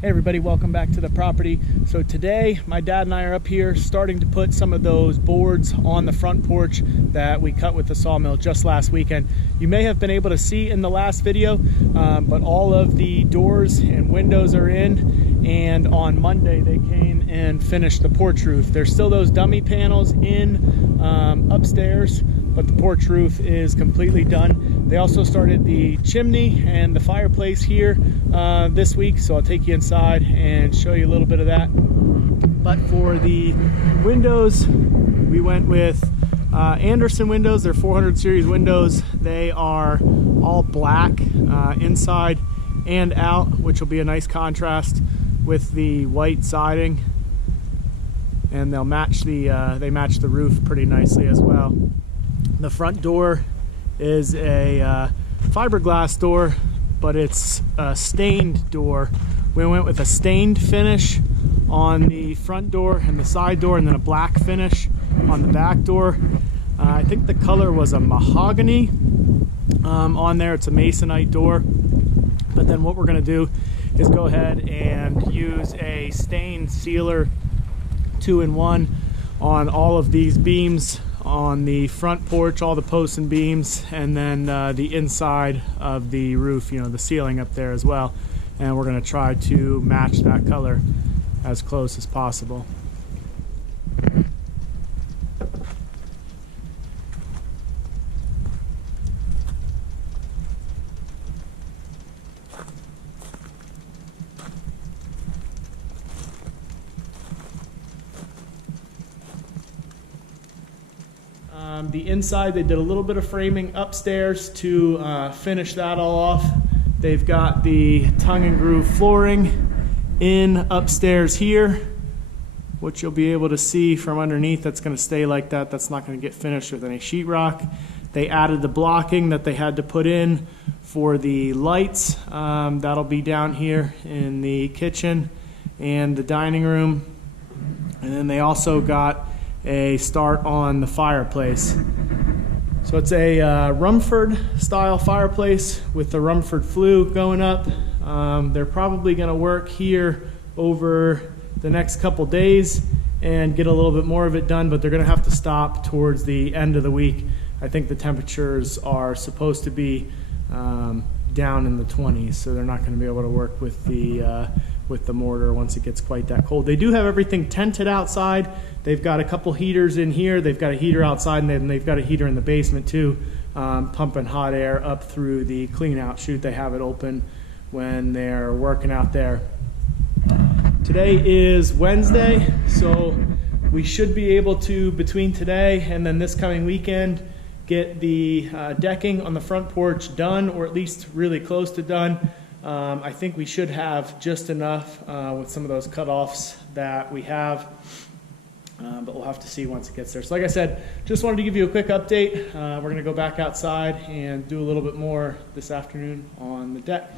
Hey everybody, welcome back to the property. So today my dad and I are up here starting to put some of those boards on the front porch that we cut with the sawmill just last weekend. You may have been able to see in the last video, but all of the doors and windows are in, and on Monday they came and finished the porch roof. There's still those dummy panels in upstairs, but the porch roof is completely done. They also started the chimney and the fireplace here this week, so I'll take you inside and show you a little bit of that. But for the windows, we went with Anderson windows. They're 400 series windows. They are all black inside and out, which will be a nice contrast with the white siding, and they'll match they match the roof pretty nicely as well. The front door is a fiberglass door, but it's a stained door. We went with a stained finish on the front door and the side door, and then a black finish on the back door. I think the color was a mahogany on there. It's a masonite door. But then what we're going to do is go ahead and use a stain sealer 2-in-1 on all of these beams on the front porch, all the posts and beams, and then the inside of the roof, you know, the ceiling up there as well. And we're going to try to match that color as close as possible. The inside, they did a little bit of framing upstairs to finish that all off. They've got the tongue and groove flooring in upstairs here, which you'll be able to see from underneath. That's going to stay like that. That's not going to get finished with any sheetrock. They added the blocking that they had to put in for the lights. That'll be down here in the kitchen and the dining room. And then they also got a start on the fireplace. So it's a Rumford style fireplace with the Rumford flue going up. They're probably going to work here over the next couple days and get a little bit more of it done, but they're going to have to stop towards the end of the week. I think the temperatures are supposed to be down in the 20s, so they're not going to be able to work with the mortar once it gets quite that cold. They do have everything tented outside. They've got a couple heaters in here. They've got a heater outside, and then they've got a heater in the basement too, pumping hot air up through the clean out chute. They have it open when they're working out there. Today is Wednesday, so we should be able to, between today and then this coming weekend, get the decking on the front porch done, or at least really close to done. I think we should have just enough with some of those cutoffs that we have, but we'll have to see once it gets there. So like I said, just wanted to give you a quick update. We're going to go back outside and do a little bit more this afternoon on the deck.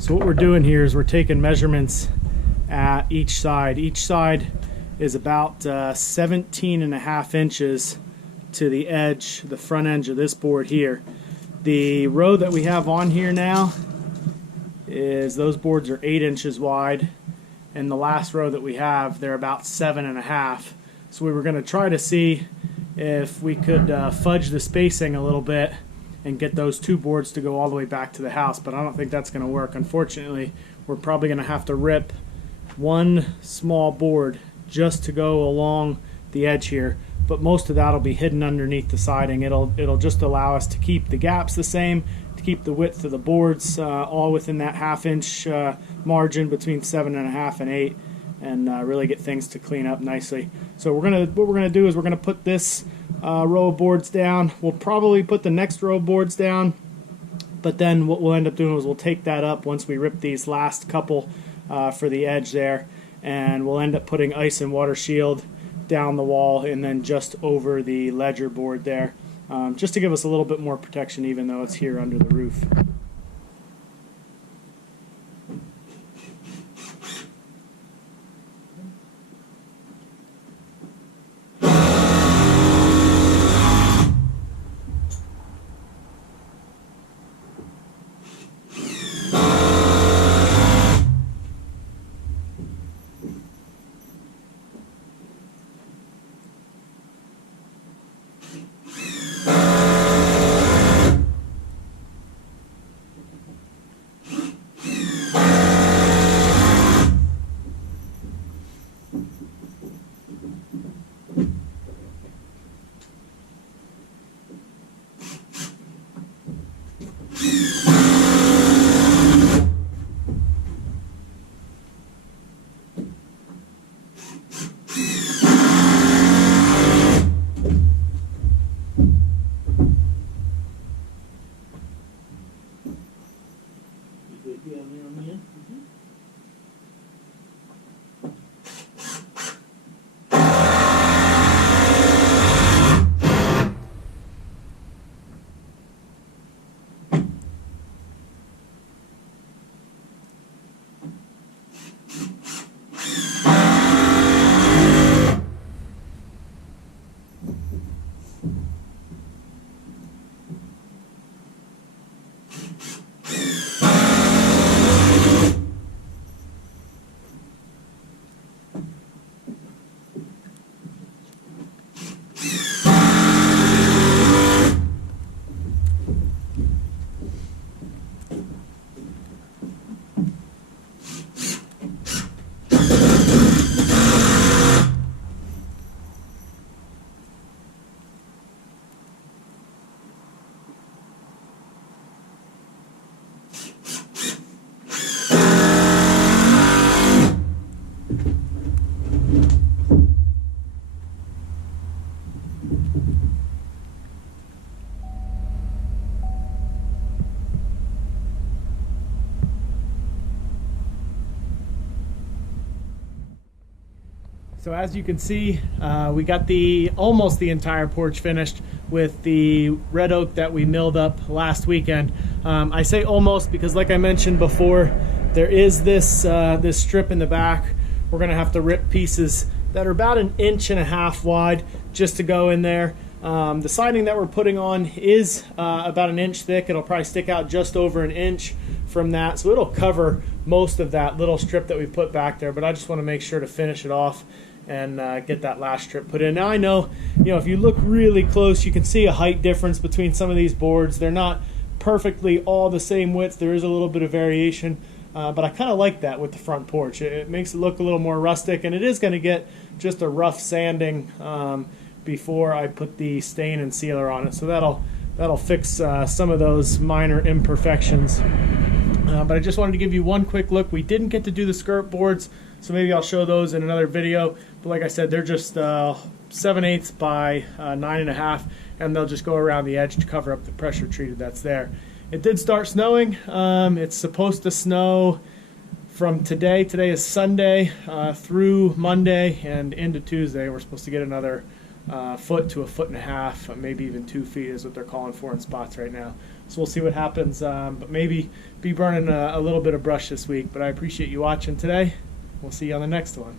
So what we're doing here is we're taking measurements at each side. Each side is about 17.5 inches to the edge, the front edge of this board here. The row that we have on here now is, those boards are 8 inches wide, and the last row that we have, they're about 7.5. So we were going to try to see if we could fudge the spacing a little bit and get those two boards to go all the way back to the house, but I don't think that's going to work. Unfortunately, we're probably going to have to rip one small board just to go along the edge here, but most of that will be hidden underneath the siding. It'll just allow us to keep the gaps the same, to keep the width of the boards all within that half-inch margin between 7.5 and 8, and really get things to clean up nicely. So what we're gonna do is we're gonna put this row of boards down. We'll probably put the next row of boards down, but then what we'll end up doing is we'll take that up once we rip these last couple for the edge there, and we'll end up putting ice and water shield down the wall and then just over the ledger board there, just to give us a little bit more protection even though it's here under the roof. So as you can see, we got almost the entire porch finished with the red oak that we milled up last weekend. I say almost because, like I mentioned before, there is this strip in the back. We're gonna have to rip pieces that are about 1.5 inches wide just to go in there. The siding that we're putting on is about 1 inch thick. It'll probably stick out just over 1 inch from that, so it'll cover most of that little strip that we put back there, but I just want to make sure to finish it off and get that last strip put in. Now I know, if you look really close, you can see a height difference between some of these boards. They're not perfectly all the same width. There is a little bit of variation, but I kind of like that with the front porch. It makes it look a little more rustic, and it is going to get just a rough sanding before I put the stain and sealer on it. So that'll fix some of those minor imperfections. But I just wanted to give you one quick look. We didn't get to do the skirt boards, so maybe I'll show those in another video. But like I said, they're just 7/8 by 9.5, and they'll just go around the edge to cover up the pressure treated that's there. It did start snowing. It's supposed to snow from today. Today is Sunday through Monday and into Tuesday. We're supposed to get another foot to a foot and a half, maybe even 2 feet is what they're calling for in spots right now. So we'll see what happens, but maybe be burning a little bit of brush this week. But I appreciate you watching today. We'll see you on the next one.